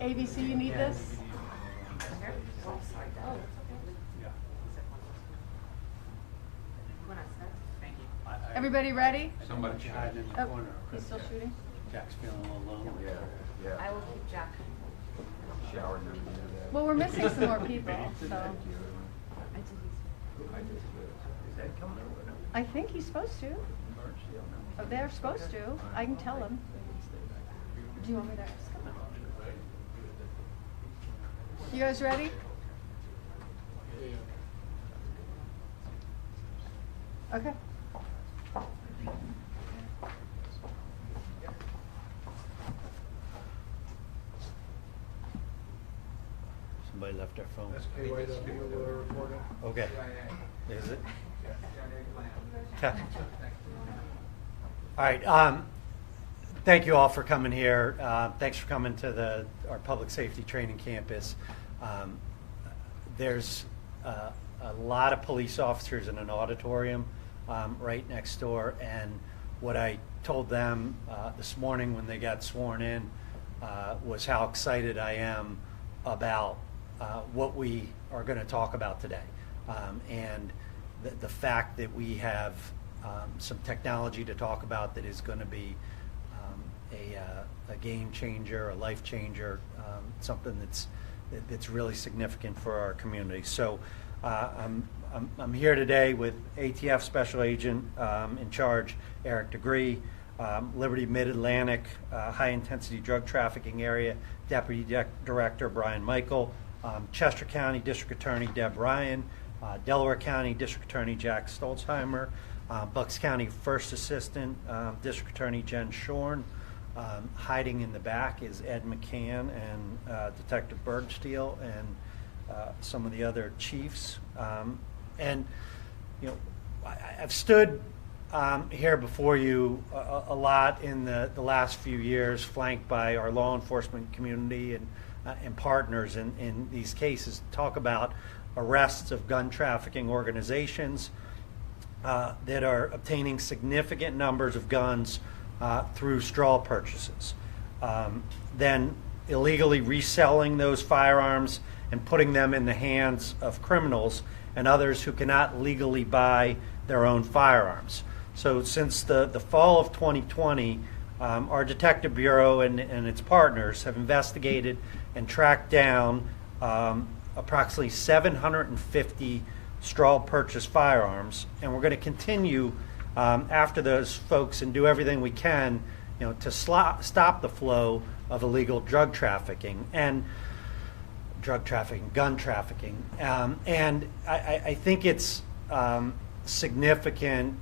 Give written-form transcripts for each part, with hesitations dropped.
ABC, you need this? Everybody ready? Somebody hiding in the corner. He's still shooting? Jack's feeling a little lonely. Yeah. I will keep Jack. Showered. Well, we're missing some more people, so. Is that coming over? I think he's supposed to. Oh, they're supposed to. I can tell him. Do you want me to ask him? You guys ready? Okay. Somebody left their phone. recording. Okay. Is it? Okay. All right. Thank you all for coming here. Thanks for coming to our public safety training campus. There's a lot of police officers in an auditorium right next door, and what I told them this morning when they got sworn in was how excited I am about what we are going to talk about today, and the fact that we have some technology to talk about that is going to be a game changer, a life changer, something that's really significant for our community. So I'm here today with ATF Special Agent in charge, Eric DeGree, Liberty Mid-Atlantic High Intensity Drug Trafficking Area Deputy Director Brian Michael, Chester County District Attorney Deb Ryan, Delaware County District Attorney Jack Stolzheimer, Bucks County First Assistant District Attorney Jen Shorn. Hiding in the back is Ed McCann and Detective Bergsteel and some of the other chiefs. And you know, I've stood here before you a lot in the last few years, flanked by our law enforcement community and partners in these cases, talk about arrests of gun trafficking organizations that are obtaining significant numbers of guns through straw purchases, then illegally reselling those firearms and putting them in the hands of criminals and others who cannot legally buy their own firearms. So since the fall of 2020, our Detective Bureau and its partners have investigated and tracked down approximately 750 straw purchase firearms, and we're going to continue after those folks and do everything we can, you know, to stop the flow of illegal drug trafficking, gun trafficking, and I think it's significant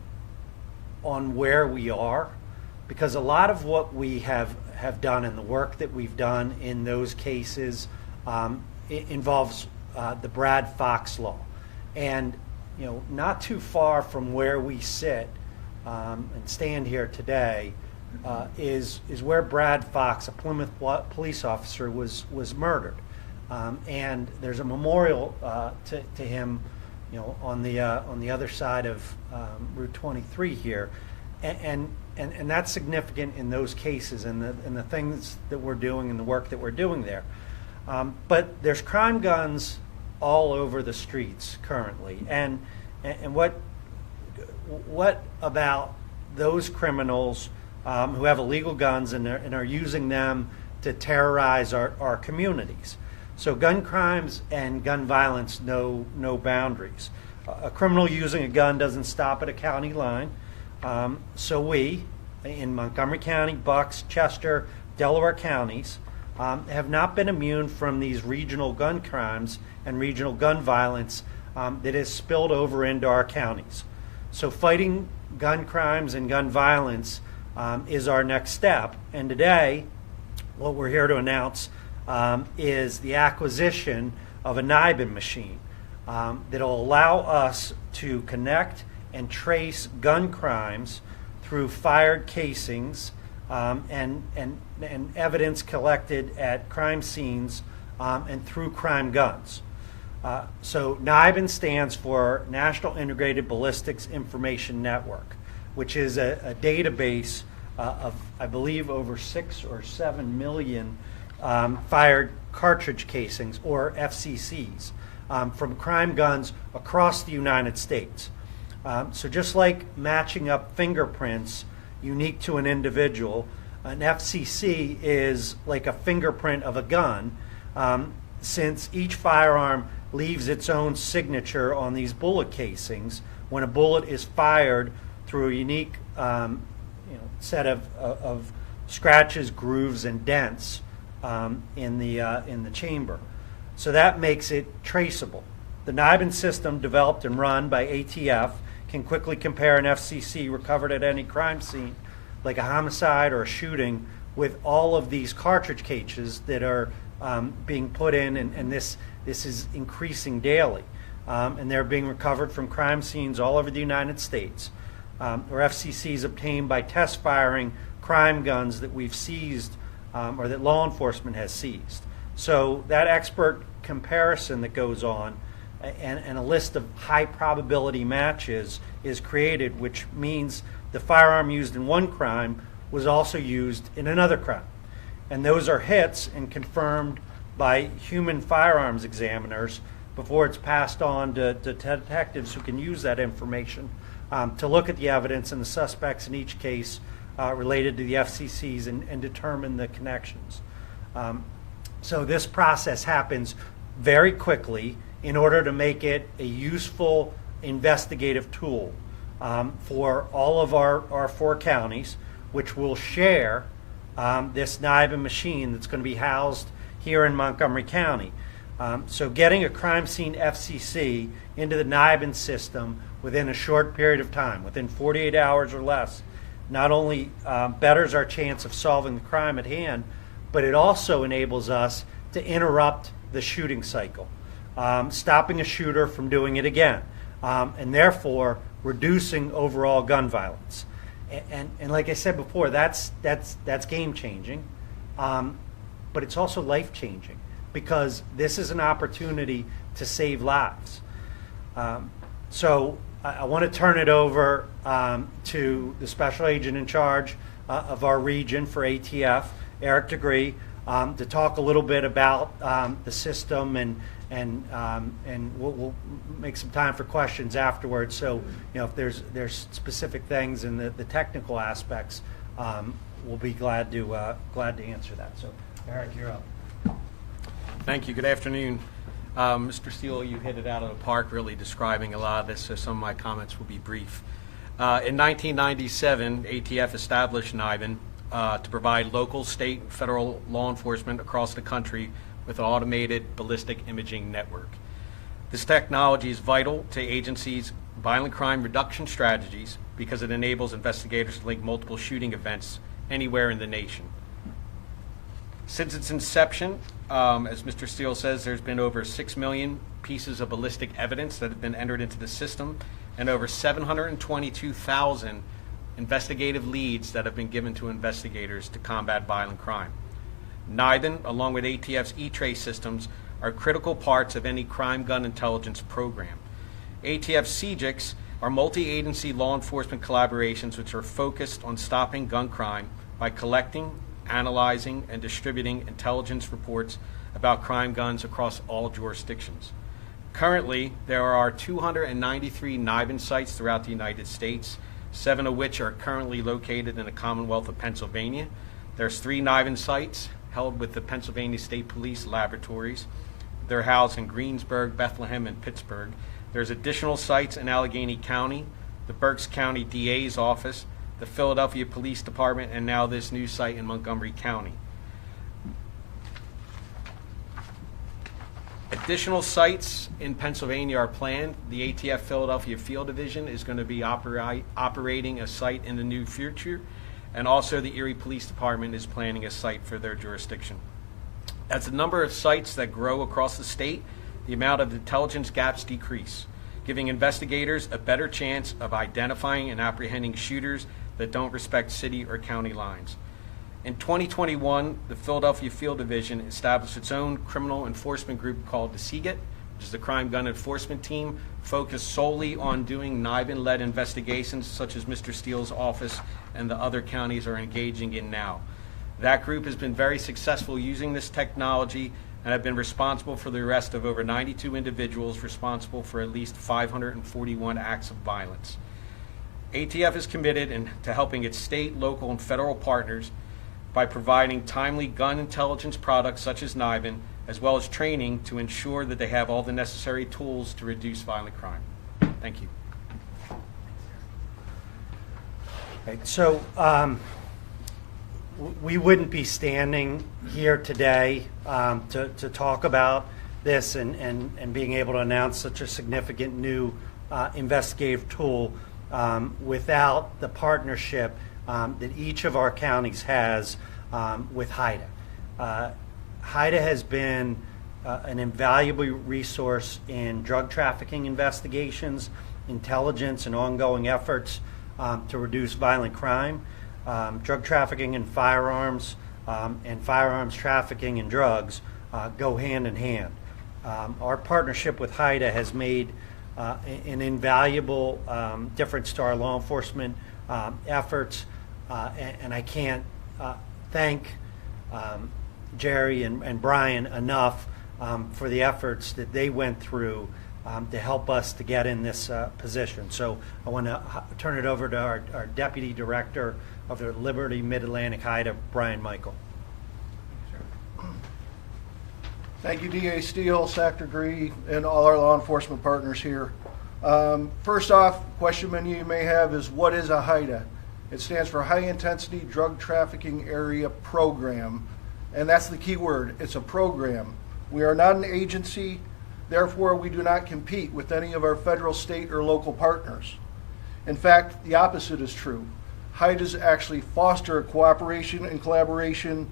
on where we are, because a lot of what we have done and the work that we've done in those cases involves the Brad Fox law, and you know, not too far from where we sit and stand here today is where Brad Fox, a Plymouth police officer, was murdered, and there's a memorial to him, you know, on the other side of Route 23 here, and that's significant in those cases and the things that we're doing and the work that we're doing there. But there's crime guns all over the streets currently, and what about those criminals who have illegal guns and are using them to terrorize our communities? So gun crimes and gun violence know no boundaries. A criminal using a gun doesn't stop at a county line. So we, in Montgomery County, Bucks, Chester, Delaware counties, have not been immune from these regional gun crimes and regional gun violence that has spilled over into our counties. So fighting gun crimes and gun violence is our next step. And today, what we're here to announce is the acquisition of a NIBIN machine that will allow us to connect and trace gun crimes through fired casings and evidence collected at crime scenes and through crime guns. So NIBIN stands for National Integrated Ballistics Information Network, which is a database of, I believe, over 6 or 7 million fired cartridge casings, or FCCs, from crime guns across the United States. So just like matching up fingerprints unique to an individual, an FCC is like a fingerprint of a gun, since each firearm leaves its own signature on these bullet casings when a bullet is fired through a unique set of scratches, grooves, and dents in the chamber. So that makes it traceable. The NIBIN system, developed and run by ATF, can quickly compare an FCC recovered at any crime scene, like a homicide or a shooting, with all of these cartridge cases that are being put in, and this is increasing daily. And they're being recovered from crime scenes all over the United States, or FCCs obtained by test firing crime guns that we've seized, or that law enforcement has seized. So that expert comparison that goes on, and a list of high probability matches is created, which means the firearm used in one crime was also used in another crime. And those are hits and confirmed by human firearms examiners before it's passed on to detectives who can use that information to look at the evidence and the suspects in each case related to the FCCs and determine the connections. So this process happens very quickly in order to make it a useful investigative tool for all of our 4 counties, which will share this NIBIN machine that's going to be housed here in Montgomery County. So getting a crime scene FCC into the NIBIN system within a short period of time, within 48 hours or less, not only betters our chance of solving the crime at hand, but it also enables us to interrupt the shooting cycle, stopping a shooter from doing it again, and therefore reducing overall gun violence. And like I said before, that's game changing, but it's also life changing, because this is an opportunity to save lives. So I want to turn it over to the special agent in charge of our region for ATF, Eric Degree, to talk a little bit about the system, and we'll make some time for questions afterwards. So, if there's specific things in the technical aspects, we'll be glad to answer that. So, Eric, you're up. Thank you. Good afternoon. Mr. Steele, you hit it out of the park, really describing a lot of this, so some of my comments will be brief. In 1997, ATF established NIBIN to provide local, state, and federal law enforcement across the country with an automated ballistic imaging network. This technology is vital to agencies' violent crime reduction strategies because it enables investigators to link multiple shooting events anywhere in the nation. Since its inception, as Mr. Steele says, there's been over 6 million pieces of ballistic evidence that have been entered into the system, and over 722,000 investigative leads that have been given to investigators to combat violent crime. NIBIN, along with ATF's E-Trace systems, are critical parts of any crime gun intelligence program. ATF CJICs are multi-agency law enforcement collaborations which are focused on stopping gun crime by collecting, analyzing, and distributing intelligence reports about crime guns across all jurisdictions. Currently, there are 293 NIBIN sites throughout the United States, 7 of which are currently located in the Commonwealth of Pennsylvania. There's 3 NIBIN sites held with the Pennsylvania State Police Laboratories. They're housed in Greensburg, Bethlehem, and Pittsburgh. There's additional sites in Allegheny County, the Berks County DA's office, the Philadelphia Police Department, and now this new site in Montgomery County. Additional sites in Pennsylvania are planned. The ATF Philadelphia Field Division is going to be operating a site in the near future, and also the Erie Police Department is planning a site for their jurisdiction. As the number of sites that grow across the state, the amount of intelligence gaps decrease, giving investigators a better chance of identifying and apprehending shooters that don't respect city or county lines. In 2021, the Philadelphia Field Division established its own criminal enforcement group called the CGIT, which is the Crime Gun Enforcement Team, focused solely on doing NIBIN-led investigations, such as Mr. Steele's office and the other counties are engaging in now. That group has been very successful using this technology and have been responsible for the arrest of over 92 individuals responsible for at least 541 acts of violence. ATF is committed to helping its state, local, and federal partners by providing timely gun intelligence products such as NIBIN, as well as training to ensure that they have all the necessary tools to reduce violent crime. Thank you. Right, so we wouldn't be standing here today to talk about this and being able to announce such a significant new investigative tool without the partnership that each of our counties has with HIDA. HIDA has been an invaluable resource in drug trafficking investigations, intelligence, and ongoing efforts to reduce violent crime. Drug trafficking and firearms trafficking and drugs go hand in hand. Our partnership with HIDA has made an invaluable difference to our law enforcement efforts, and I can't thank Jerry and Brian enough for the efforts that they went through to help us to get in this position. So I want to turn it over to our Deputy Director of the Liberty Mid-Atlantic HIDA, Brian Michael. Thank you, DA Steele, Sac Degree, and all our law enforcement partners here. First off, question many of you may have is, what is a HIDA? It stands for High Intensity Drug Trafficking Area Program, and that's the key word. It's a program. We are not an agency, therefore we do not compete with any of our federal, state, or local partners. In fact, the opposite is true. HIDAs actually foster cooperation and collaboration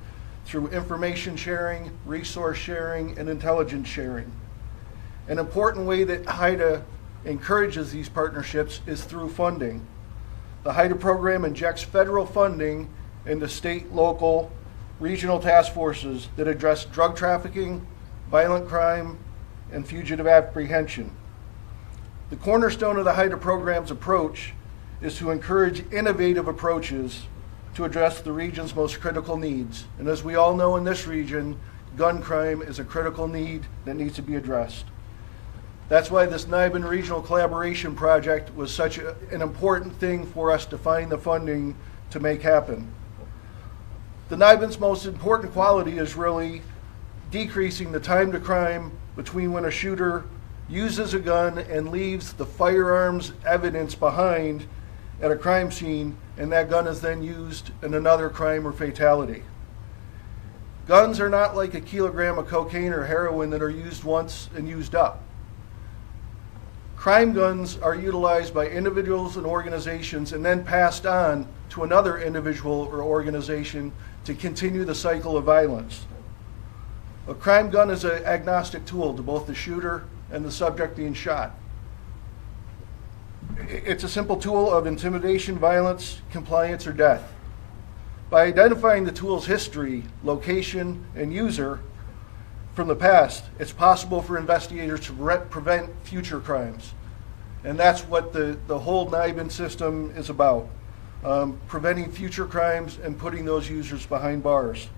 through information sharing, resource sharing, and intelligence sharing. An important way that HIDA encourages these partnerships is through funding. The HIDA program injects federal funding into state, local, regional task forces that address drug trafficking, violent crime, and fugitive apprehension. The cornerstone of the HIDA program's approach is to encourage innovative approaches to address the region's most critical needs. And as we all know in this region, gun crime is a critical need that needs to be addressed. That's why this NIBIN Regional Collaboration Project was such an important thing for us to find the funding to make happen. The NIBIN's most important quality is really decreasing the time to crime between when a shooter uses a gun and leaves the firearms evidence behind at a crime scene, and that gun is then used in another crime or fatality. Guns are not like a kilogram of cocaine or heroin that are used once and used up. Crime guns are utilized by individuals and organizations and then passed on to another individual or organization to continue the cycle of violence. A crime gun is an agnostic tool to both the shooter and the subject being shot. It's a simple tool of intimidation, violence, compliance, or death. By identifying the tool's history, location, and user from the past, it's possible for investigators to prevent future crimes. And that's what the whole NIBIN system is about, preventing future crimes and putting those users behind bars.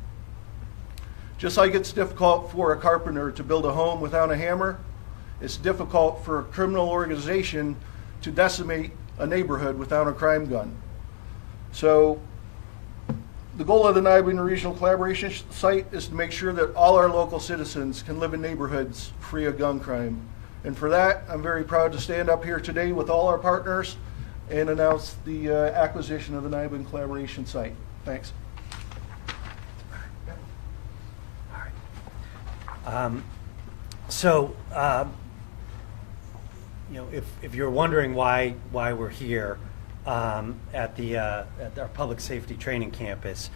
Just like it's difficult for a carpenter to build a home without a hammer, it's difficult for a criminal organization to decimate a neighborhood without a crime gun. So the goal of the NIBIN Regional Collaboration Site is to make sure that all our local citizens can live in neighborhoods free of gun crime. And for that, I'm very proud to stand up here today with all our partners and announce the acquisition of the NIBIN Collaboration Site. Thanks. If you're wondering why we're here at our public safety training campus,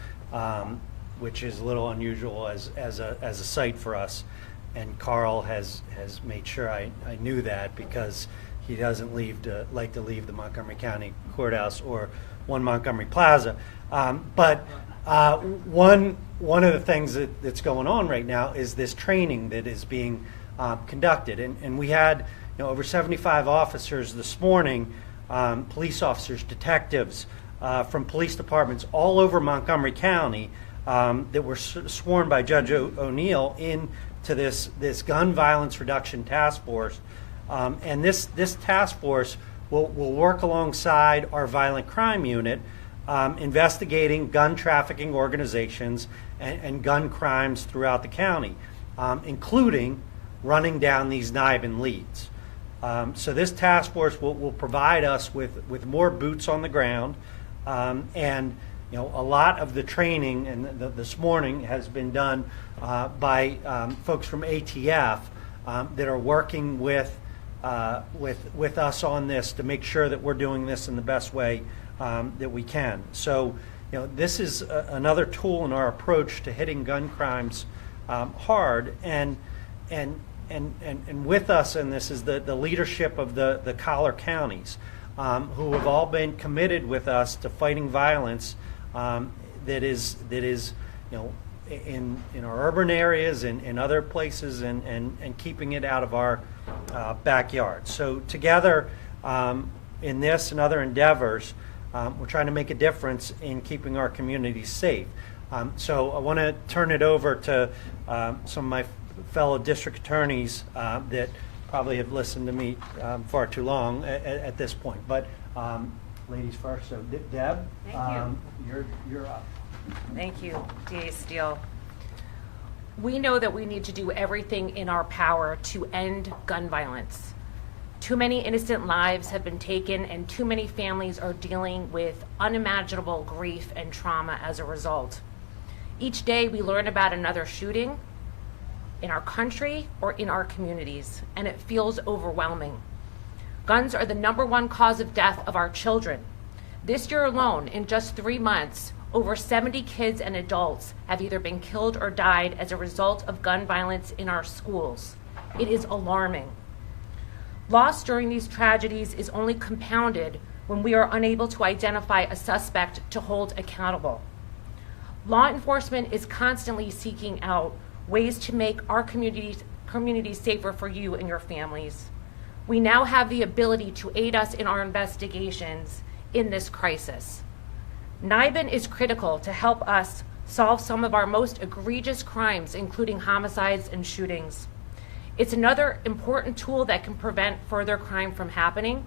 which is a little unusual as a site for us, and Carl has made sure I knew that, because he doesn't like to leave the Montgomery County Courthouse or One Montgomery Plaza. But one of the things that's going on right now is this training that is being conducted, and we had over 75 officers this morning, police officers, detectives from police departments all over Montgomery County that were sworn by Judge O'Neill into this gun violence reduction task force. And this task force will work alongside our violent crime unit, investigating gun trafficking organizations and gun crimes throughout the county, including running down these NIBIN leads. So this task force will provide us with more boots on the ground, and a lot of the training and this morning has been done by folks from ATF that are working with us on this to make sure that we're doing this in the best way that we can. So, this is another tool in our approach to hitting gun crimes hard, and with us in this is the leadership of the collar counties, who have all been committed with us to fighting violence that is in our urban areas and in other places, and keeping it out of our backyard. So together, in this and other endeavors, we're trying to make a difference in keeping our communities safe. So I want to turn it over to some of my fellow district attorneys that probably have listened to me far too long at this point. But ladies first. So Deb, Thank you're up. Thank you, DA Steele. We know that we need to do everything in our power to end gun violence. Too many innocent lives have been taken, and too many families are dealing with unimaginable grief and trauma as a result. Each day we learn about another shooting in our country or in our communities, and it feels overwhelming. Guns are the #1 cause of death of our children. This year alone, in just 3 months, over 70 kids and adults have either been killed or died as a result of gun violence in our schools. It is alarming. Loss during these tragedies is only compounded when we are unable to identify a suspect to hold accountable. Law enforcement is constantly seeking out ways to make our communities safer for you and your families. We now have the ability to aid us in our investigations in this crisis. NIBIN is critical to help us solve some of our most egregious crimes, including homicides and shootings. It's another important tool that can prevent further crime from happening,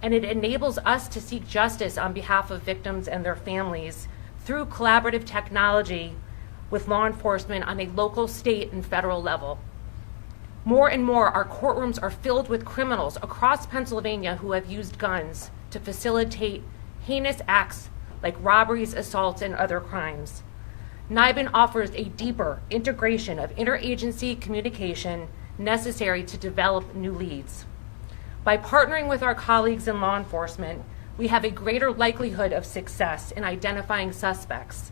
and it enables us to seek justice on behalf of victims and their families through collaborative technology with law enforcement on a local, state, and federal level. More and more, our courtrooms are filled with criminals across Pennsylvania who have used guns to facilitate heinous acts like robberies, assaults, and other crimes. NIBIN offers a deeper integration of interagency communication necessary to develop new leads. By partnering with our colleagues in law enforcement, we have a greater likelihood of success in identifying suspects.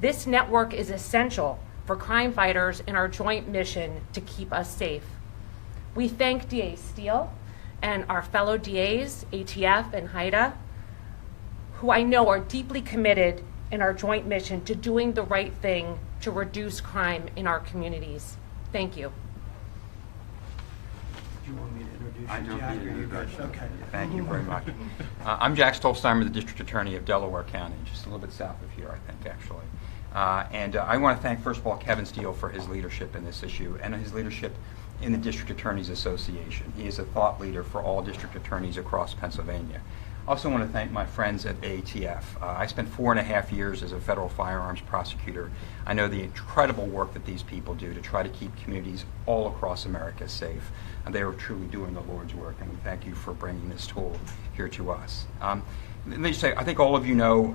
This network is essential for crime fighters in our joint mission to keep us safe. We thank DA Steele and our fellow DAs, ATF and HIDA, who I know are deeply committed in our joint mission to doing the right thing to reduce crime in our communities. Thank you. Do you want me to introduce I you? don't Jack, need or you you guys. good? Okay. Thank you very much. I'm Jack Stolzheimer, the District Attorney of Delaware County, just a little bit south of here, I think, actually. I want to thank, first of all, Kevin Steele for his leadership in this issue and his leadership in the District Attorneys Association. He is a thought leader for all district attorneys across Pennsylvania. I also want to thank my friends at ATF. I spent 4.5 years as a federal firearms prosecutor. I know the incredible work that these people do to try to keep communities all across America safe. And they are truly doing the Lord's work, and we thank you for bringing this tool here to us. Let me just say, I think all of you know,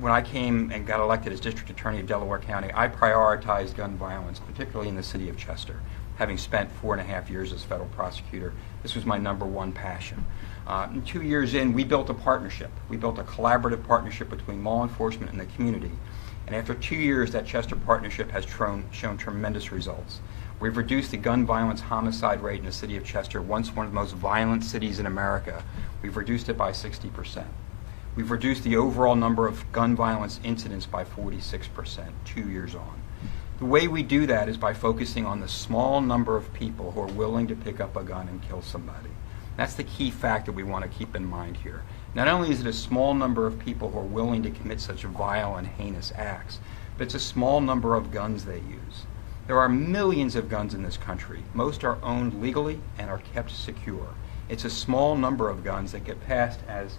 when I came and got elected as District Attorney of Delaware County, I prioritized gun violence, particularly in the city of Chester. Having spent 4.5 years as federal prosecutor, this was my #1 passion. 2 years in, we built a partnership. We built a collaborative partnership between law enforcement and the community. And after 2 years, that Chester partnership has shown tremendous results. We've reduced the gun violence homicide rate in the city of Chester, once one of the most violent cities in America. We've reduced it by 60%. We've reduced the overall number of gun violence incidents by 46%, 2 years on. The way we do that is by focusing on the small number of people who are willing to pick up a gun and kill somebody. That's the key fact that we want to keep in mind here. Not only is it a small number of people who are willing to commit such vile and heinous acts, but it's a small number of guns they use. There are millions of guns in this country. Most are owned legally and are kept secure. It's a small number of guns that get passed, as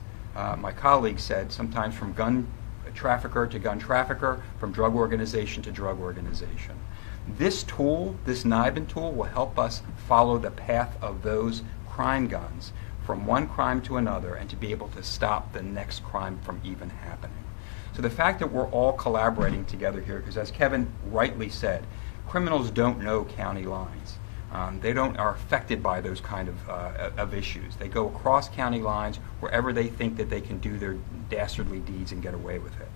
my colleague said, sometimes from gun trafficker to gun trafficker, from drug organization to drug organization. This tool, this NIBIN tool, will help us follow the path of those crime guns from one crime to another and to be able to stop the next crime from even happening. So the fact that we're all collaborating together here, because as Kevin rightly said, criminals don't know county lines. They are affected by those kind of issues. They go across county lines wherever they think that they can do their dastardly deeds and get away with it.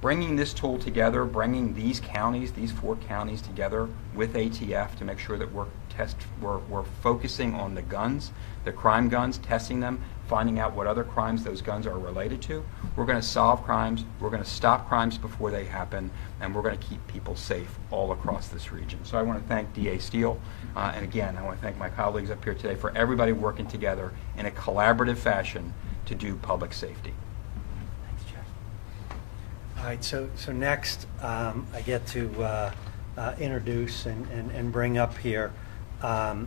Bringing this tool together, bringing these counties, these 4 counties together with ATF to make sure that we're focusing on the guns, the crime guns, testing them, finding out what other crimes those guns are related to. We're going to solve crimes, we're going to stop crimes before they happen, and we're going to keep people safe all across this region. So I want to thank DA Steele, and again, I want to thank my colleagues up here today for everybody working together in a collaborative fashion to do public safety. Thanks, Jeff. All right, so next I get to introduce and bring up here, and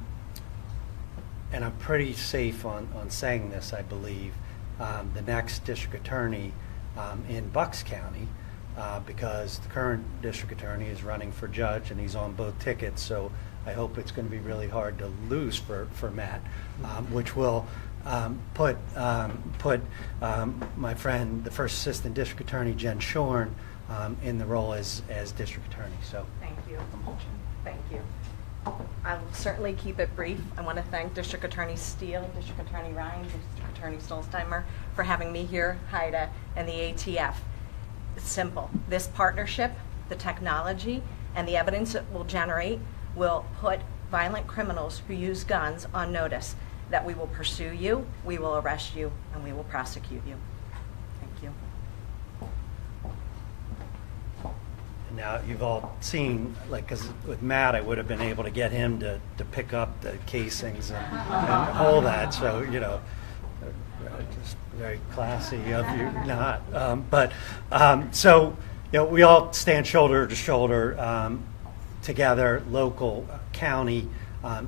I'm pretty safe on saying this, I believe, the next district attorney in Bucks County, because the current district attorney is running for judge and he's on both tickets, so I hope it's going to be really hard to lose for Matt, which will put my friend, the first assistant district attorney, Jen Shorn, in the role as district attorney. So thank you. Thank you. I will certainly keep it brief. I want to thank District Attorney Steele, District Attorney Ryan, District Attorney Stolzheimer for having me here, HIDA, and the ATF. It's simple. This partnership, the technology, and the evidence it will generate will put violent criminals who use guns on notice that we will pursue you, we will arrest you, and we will prosecute you. Thank you. now you've all seen, like, because with Matt, I would have been able to get him to pick up the casings and all that. So, you know, just very classy of you not. So, you know, we all stand shoulder to shoulder together, local, county,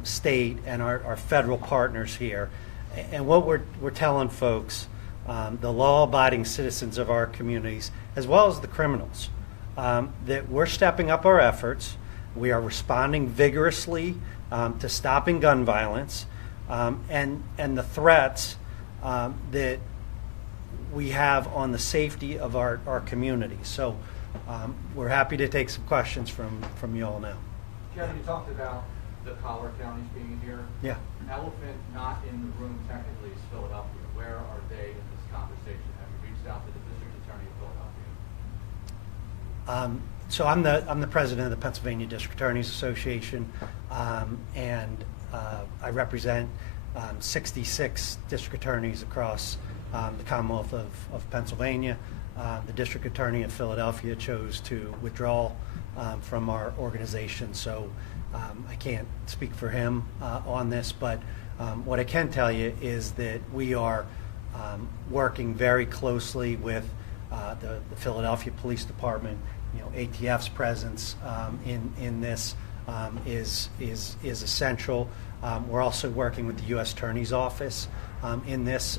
state, and our federal partners here. And what we're telling folks, the law-abiding citizens of our communities, as well as the criminals, that we're stepping up our efforts. We are responding vigorously to stopping gun violence and the threats that we have on the safety of our communities. So we're happy to take some questions from you all now. Kevin, you talked about the collar counties being here. Yeah. Elephant not in the room technically is Philadelphia. Where are they in this conversation? Have you reached out to the district attorney of Philadelphia? So I'm the president of the Pennsylvania District Attorneys Association, and I represent 66 district attorneys across the Commonwealth of Pennsylvania. The district attorney of Philadelphia chose to withdraw from our organization, so I can't speak for him on this, but what I can tell you is that we are working very closely with the Philadelphia Police Department. You know, ATF's presence in this is essential. We're also working with the U.S. Attorney's Office in this.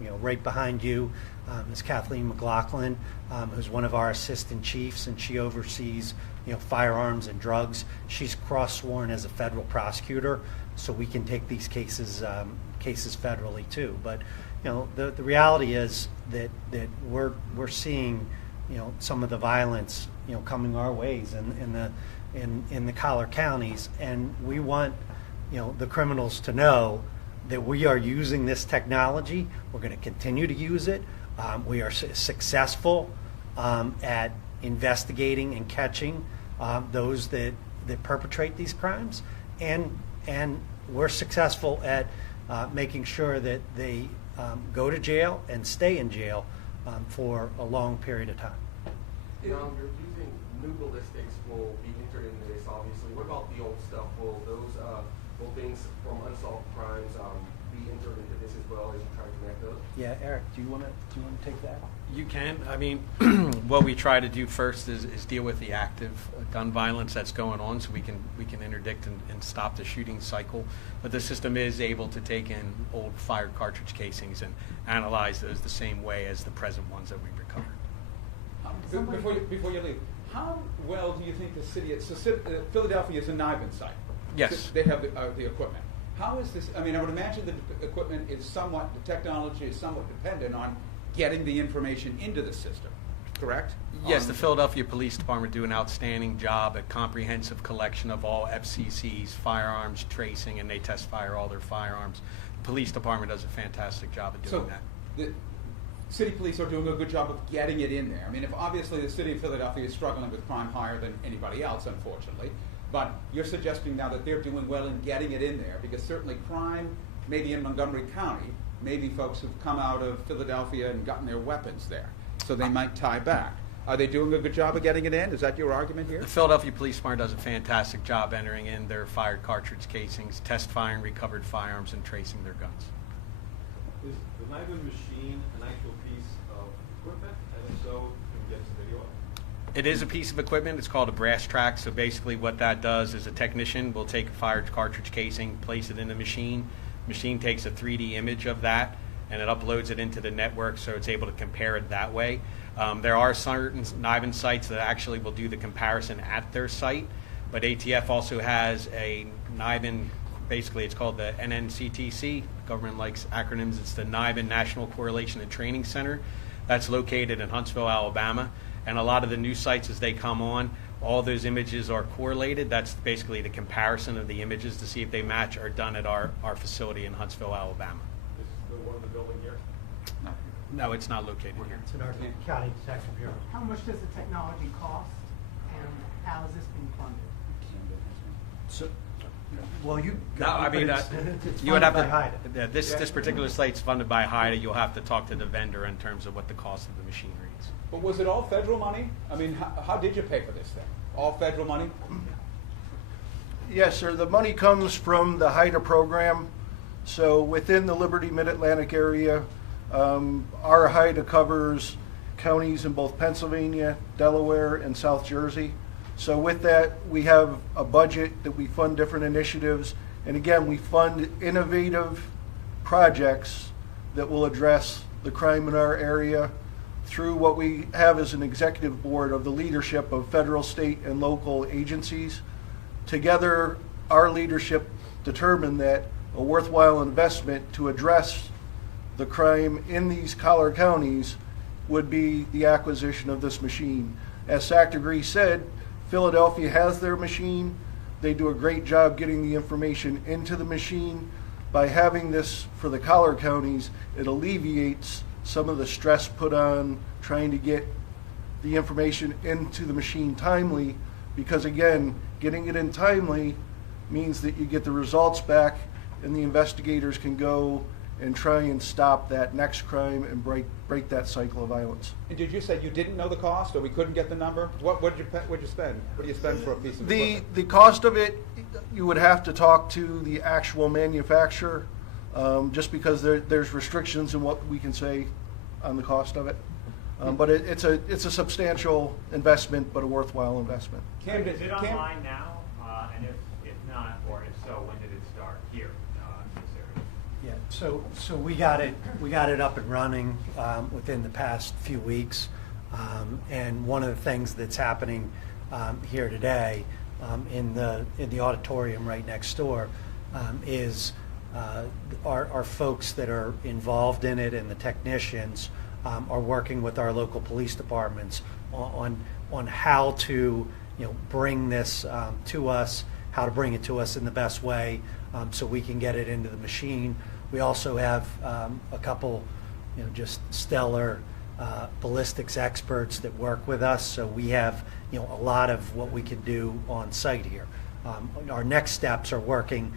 You know, right behind you is Kathleen McLaughlin, who's one of our assistant chiefs, and she oversees, you know, firearms and drugs. She's cross-sworn as a federal prosecutor, so we can take these cases federally too. But you know, the reality is that we're seeing, you know, some of the violence, you know, coming our ways in the collar counties, and we want, you know, the criminals to know that we are using this technology. We're going to continue to use it. We are successful at investigating and catching those that perpetrate these crimes, and we're successful at making sure that they go to jail and stay in jail for a long period of time. You're using new ballistics will be entered into this, obviously. What about the old stuff? Will those will things from unsolved crimes be entered into this as well as you try to connect those? Yeah, Eric, do you want to take that? You can. I mean, what we try to do first is deal with the active gun violence that's going on, so we can interdict and stop the shooting cycle. But the system is able to take in old fired cartridge casings and analyze those the same way as the present ones that we've recovered. Before you leave, how well do you think the city? So Philadelphia is a NIBIN site. Yes. So they have the equipment. How is this? I mean, I would imagine the equipment is somewhat, the technology is somewhat dependent on getting the information into the system, correct? Yes, the Philadelphia Police Department do an outstanding job at comprehensive collection of all FCCs, firearms tracing, and they test fire all their firearms. The police department does a fantastic job of doing that. The city police are doing a good job of getting it in there. I mean, if obviously the city of Philadelphia is struggling with crime higher than anybody else, unfortunately, but you're suggesting now that they're doing well in getting it in there, because certainly crime, maybe in Montgomery County, maybe folks who've come out of Philadelphia and gotten their weapons there, so they might tie back. Are they doing a good job of getting it in? Is that your argument here? The Philadelphia Police Department does a fantastic job entering in their fired cartridge casings, test firing recovered firearms, and tracing their guns. Is the NIBIN machine an actual piece of equipment? And if so, can we get some video of it? It is a piece of equipment. It's called a brass track. So basically what that does is a technician will take a fired cartridge casing, place it in the machine. Machine takes a 3D image of that, and it uploads it into the network, so it's able to compare it that way. There are certain NIBIN sites that actually will do the comparison at their site, but ATF also has a NIBIN, basically it's called the NNCTC, government likes acronyms, it's the NIBIN National Correlation and Training Center. That's located in Huntsville, Alabama, and a lot of the new sites as they come on, all those images are correlated. That's basically the comparison of the images to see if they match are done at our facility in Huntsville, Alabama. Is the one in the building here? No, it's not located here. It's in our county detective bureau. How much does the technology cost, and how is this being funded? So, well, you. No, I mean, it's you would have to. funded by HIDA. This particular site's funded by HIDA. You'll have to talk to the vendor in terms of what the cost of the machinery is. But was it all federal money? I mean, how did you pay for this thing? All federal money? Yes, sir. The money comes from the HIDA program. So within the Liberty Mid-Atlantic area, our HIDA covers counties in both Pennsylvania, Delaware, and South Jersey. So with that, we have a budget that we fund different initiatives. And again, we fund innovative projects that will address the crime in our area through what we have as an executive board of the leadership of federal, state, and local agencies. Together, our leadership determined that a worthwhile investment to address the crime in these collar counties would be the acquisition of this machine. As Secretary Gree said, Philadelphia has their machine. They do a great job getting the information into the machine. By having this for the collar counties, it alleviates some of the stress put on trying to get the information into the machine timely, because again, getting it in timely means that you get the results back and the investigators can go and try and stop that next crime and break that cycle of violence. And did you say you didn't know the cost, or we couldn't get the number? What'd you spend? What do you spend for a piece of equipment? The cost of it, you would have to talk to the actual manufacturer, just because there's restrictions in what we can say on the cost of it. But it's a substantial investment, but a worthwhile investment. Is it online now? And if not, or if so, when did it start here in this area? Yeah, so we got it up and running within the past few weeks, and one of the things that's happening here today in the auditorium right next door is our folks that are involved in it and the technicians are working with our local police departments on how to bring this to us, how to bring it to us in the best way, so we can get it into the machine. We also have a couple, just stellar ballistics experts that work with us, so we have a lot of what we can do on site here. Our next steps are working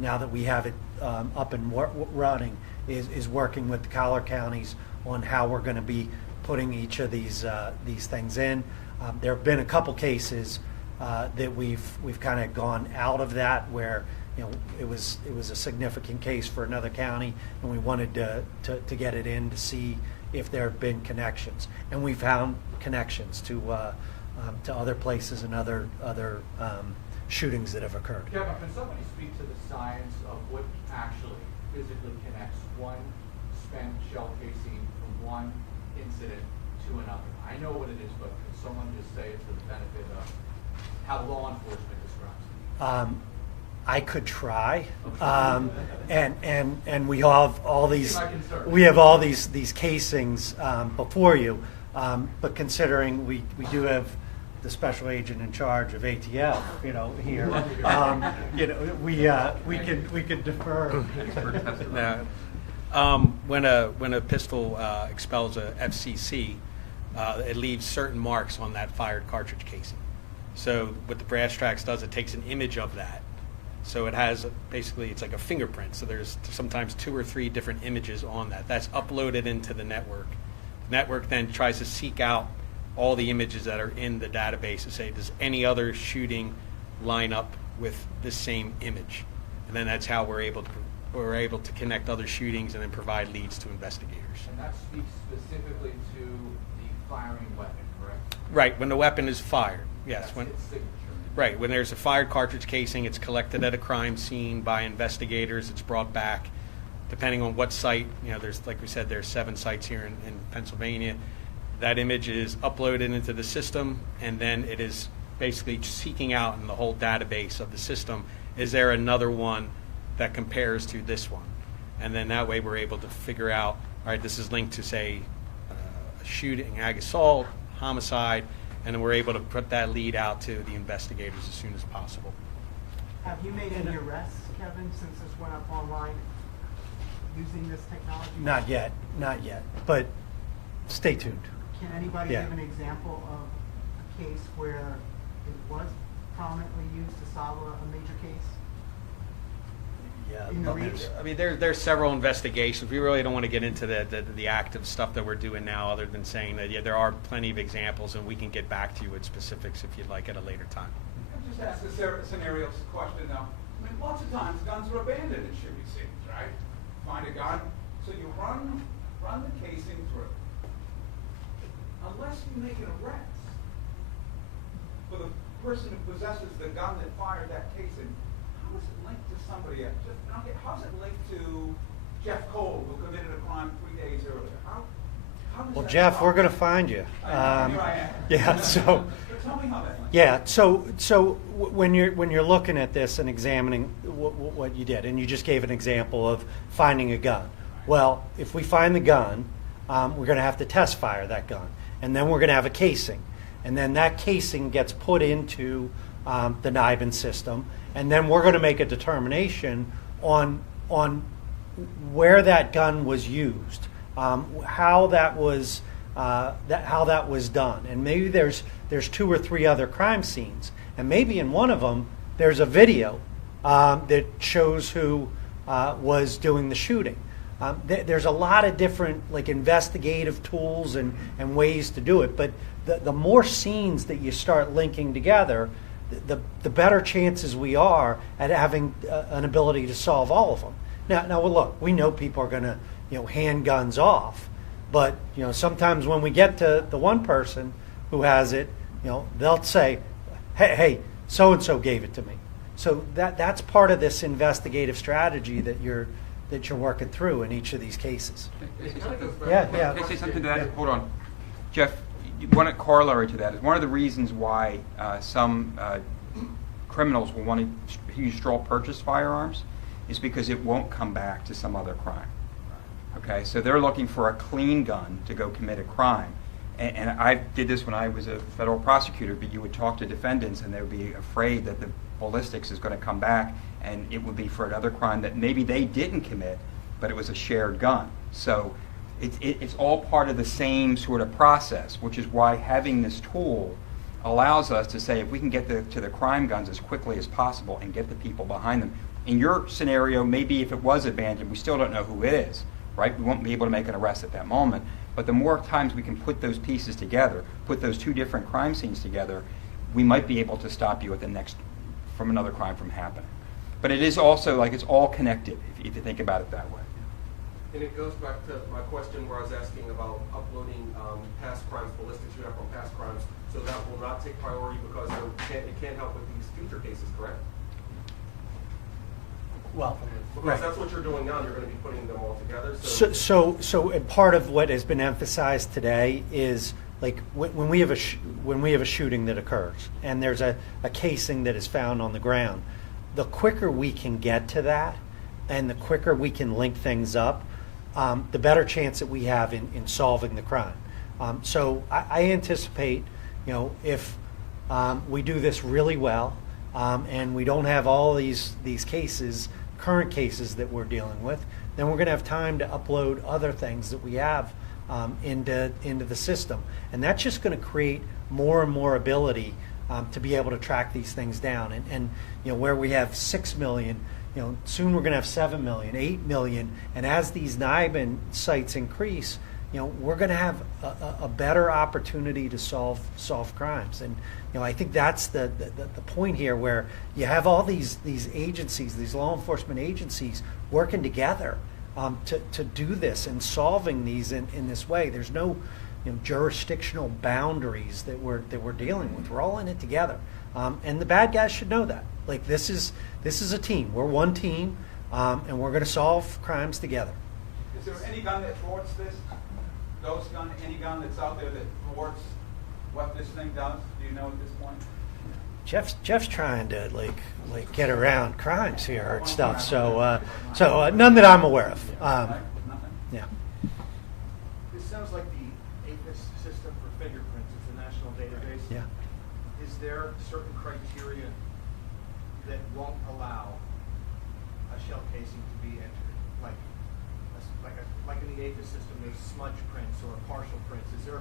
now that we have it up and running. Is working with the collar counties on how we're going to be putting each of these things in. There have been a couple cases that we've kind of gone out of that where you know, it was a significant case for another county, and we wanted to get it in to see if there have been connections, and we found connections to other places and other shootings that have occurred. Kevin, can somebody speak to the science of what actually physically connects one spent shell casing from one incident to another? I know what it is, but can someone just say it for the benefit of how law enforcement describes it? I could try, and we have all these casings before you, but considering we do have the special agent in charge of ATF, you know, here, you know, we could defer. When a pistol expels a FCC, it leaves certain marks on that fired cartridge casing. So what the brass tracks does, it takes an image of that. So it has basically, it's like a fingerprint. So there's sometimes 2 or 3 different images on that. That's uploaded into the network. The network then tries to seek out all the images that are in the database to say, does any other shooting line up with the same image? And then that's how we're able to connect other shootings and then provide leads to investigators. And that speaks specifically to the firing weapon, correct? Right, when the weapon is fired, yes. That's When, its signature. right, when there's a fired cartridge casing, it's collected at a crime scene by investigators, it's brought back. Depending on what site, you know, there's, like we said, there's 7 sites here in Pennsylvania. That image is uploaded into the system, and then it is basically seeking out in the whole database of the system, is there another one that compares to this one? And then that way we're able to figure out, all right, this is linked to, say, a shooting, ag assault, homicide, and then we're able to put that lead out to the investigators as soon as possible. Have you made any arrests, Kevin, since this went up online using this technology? Not yet, but stay tuned. Can anybody Yeah. give an example of a case where it was prominently used to solve a major case? Yeah, In the region? I mean, there's several investigations. We really don't want to get into the active stuff that we're doing now, other than saying that, yeah, there are plenty of examples, and we can get back to you with specifics if you'd like at a later time. I'll just ask a scenario question now. I mean, lots of times guns are abandoned at shooting scenes, right? Find a gun, so you run the casing through. Unless you make an arrest for the person who possesses the gun that fired that casing, how is it linked to somebody else? How's it linked to Jeff Cole, who committed a crime 3 days earlier? How does Well, that Jeff, solve we're it? going to find you. Here I am. Yeah, so. But tell me how that links. Yeah, so when you're looking at this and examining what you did, and you just gave an example of finding a gun. Well, if we find the gun, we're going to have to test fire that gun, and then we're going to have a casing, and then that casing gets put into the NIBIN system, and then we're going to make a determination on where that gun was used, how that was done, and maybe there's 2 or 3 other crime scenes, and maybe in one of them there's a video that shows who was doing the shooting. There's a lot of different like investigative tools and ways to do it, but the more scenes that you start linking together, the better chances we are at having an ability to solve all of them. Now, well, look, we know people are going to, hand guns off, but sometimes when we get to the one person who has it, they'll say, "Hey, so and so gave it to me." So that's part of this investigative strategy that you're working through in each of these cases. Yeah. Can I say something to that? Yeah. Hold on. Jeff, one corollary to that is one of the reasons why some criminals will want to use straw purchase firearms is because it won't come back to some other crime. Okay, so they're looking for a clean gun to go commit a crime. And I did this when I was a federal prosecutor, but you would talk to defendants and they would be afraid that the ballistics is going to come back and it would be for another crime that maybe they didn't commit, but it was a shared gun. So it's all part of the same sort of process, which is why having this tool allows us to say if we can get to the crime guns as quickly as possible and get the people behind them. In your scenario, maybe if it was abandoned, we still don't know who it is, right? We won't be able to make an arrest at that moment. But the more times we can put those pieces together, put those 2 different crime scenes together, we might be able to stop you at the next from another crime from happening. But it is also like it's all connected if you think about it that way. And it goes back to my question where I was asking about uploading past crimes, ballistics data from past crimes, so that will not take priority because it can't help with these future cases, correct? Well, Because right. that's what you're doing now, you're going to be putting them all together. So and part of what has been emphasized today is like when we have a shooting that occurs and there's a casing that is found on the ground, the quicker we can get to that and the quicker we can link things up, the better chance that we have in solving the crime. So I anticipate, if we do this really well and we don't have all these cases, current cases that we're dealing with, then we're going to have time to upload other things that we have into the system. And that's just going to create more and more ability to be able to track these things down. And where we have 6 million, soon we're going to have 7 million, 8 million. And as these NIBIN sites increase, we're going to have a better opportunity to solve crimes. And I think that's the point here, where you have all these agencies, these law enforcement agencies, working together to do this and solving these in this way. There's no jurisdictional boundaries that we're dealing with. We're all in it together, and the bad guys should know that. Like this is a team. We're one team, and we're going to solve crimes together. Is there any gun that thwarts this? Any gun that's out there that thwarts what this thing does? Do you know at this point? Jeff's trying to like get around crimes here and stuff. So none that I'm aware of. Yeah. This sounds like the APIS system for fingerprints. It's a national database. Yeah. Is there certain criteria that won't allow a shell casing to be entered? Like in the APIS system, there's smudge prints or partial prints. Is there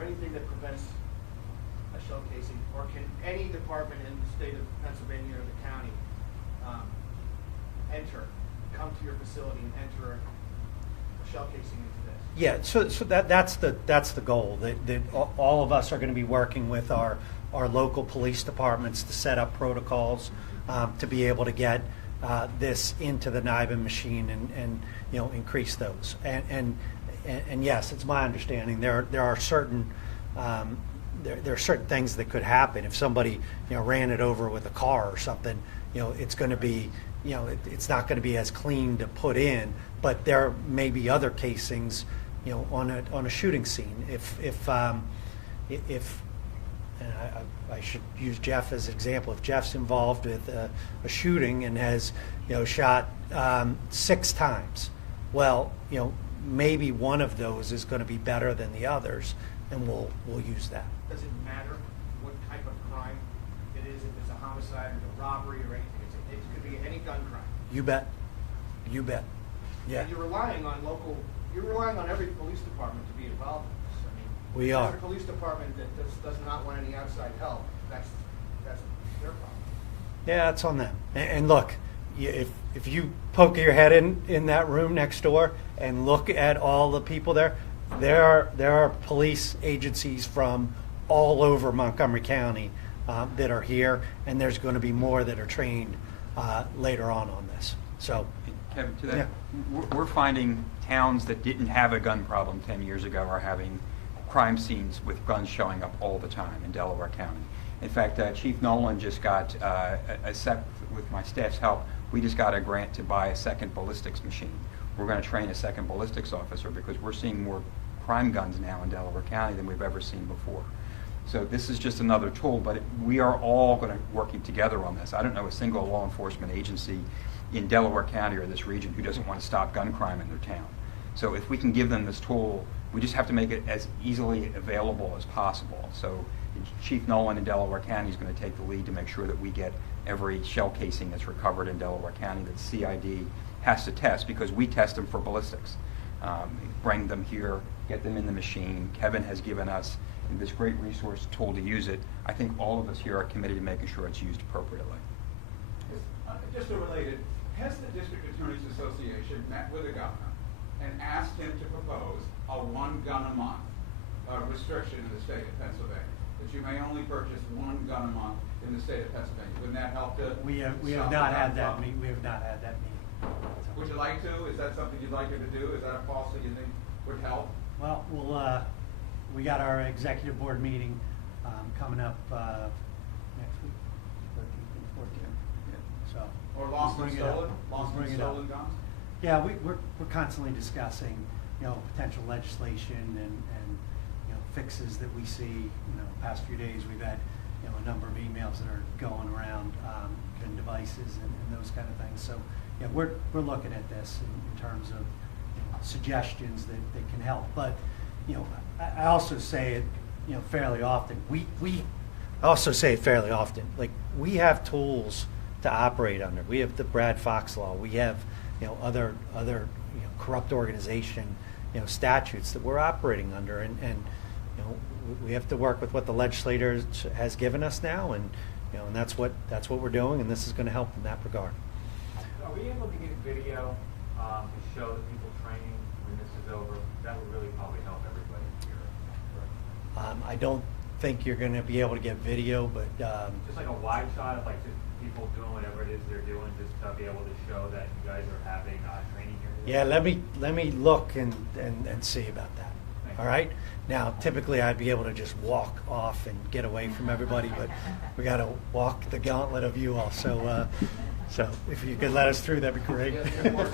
anything that prevents a shell casing, or can any department in the state of Pennsylvania or the county come to your facility and enter a shell casing into this? Yeah, so that's the goal. That all of us are going to be working with our local police departments to set up protocols to be able to get this into the NIBIN machine and increase those. And yes, it's my understanding there are certain there are certain things that could happen if somebody ran it over with a car or something. It's going to be it's not going to be as clean to put in, but there may be other casings on a shooting scene. If and I should use Jeff as an example. If Jeff's involved with a shooting and has shot 6 times, well, maybe one of those is going to be better than the others, and we'll use that. Does it matter what type of crime it is? If it's a homicide or a robbery or anything, it could be any gun crime. You bet. You bet. Yeah. And you're relying on every police department to be involved in this. I mean, We are. If there's a police department that does not want any outside help, that's their problem. Yeah, it's on them. And look, if you poke your head in that room next door and look at all the people there are police agencies from all over Montgomery County that are here, and there's going to be more that are trained later on this. So, Kevin, to that, yeah. we're finding towns that didn't have a gun problem 10 years ago are having crime scenes with guns showing up all the time in Delaware County. In fact, Chief Nolan just got with my staff's help, we just got a grant to buy a second ballistics machine. We're going to train a second ballistics officer because we're seeing more crime guns now in Delaware County than we've ever seen before. So this is just another tool, but we are all going to working together on this. I don't know a single law enforcement agency in Delaware County or this region who doesn't want to stop gun crime in their town. So if we can give them this tool, we just have to make it as easily available as possible. So Chief Nolan in Delaware County is going to take the lead to make sure that we get every shell casing that's recovered in Delaware County that CID has to test, because we test them for ballistics. Bring them here, get them in the machine. Kevin has given us this great resource tool to use it. I think all of us here are committed to making sure it's used appropriately. Just a related, has the District Attorneys Association met with the governor and asked him to propose a 1 gun a month restriction in the state of Pennsylvania? that you may only purchase one gun a month in the state of Pennsylvania. Wouldn't that help to? We have stop not the had gun that problem? meeting. We have not had that meeting. So- Would you like to? Is that something you'd like her to do? Is that a policy you think would help? Well, we got our executive board meeting coming up next week, 13th and 14th. So. Or lost and stolen? Lost and Bring it up. stolen guns? Yeah, we're constantly discussing, potential legislation and fixes that we see. Past few days we've had, a number of emails that are going around, and devices and those kind of things. So, yeah, we're looking at this in terms of suggestions that can help. But, I also say it, fairly often. I also say it fairly often. Like, we have tools to operate under. We have the Brad Fox law. We have, other corrupt organization, statutes that we're operating under, and we have to work with what the legislator has given us now, and and that's what we're doing, and this is going to help in that regard. Are we able to get video to show the people training when this is over? That would really probably help everybody here. I don't think you're going to be able to get video, but Just like a wide shot of like just people doing whatever it is they're doing, just to be able to show that you guys are having training here. yeah, let me look and see about that. All right. Now, typically, I'd be able to just walk off and get away from everybody, but we got to walk the gauntlet of you all. So, so if you could let us through, that'd be great. So,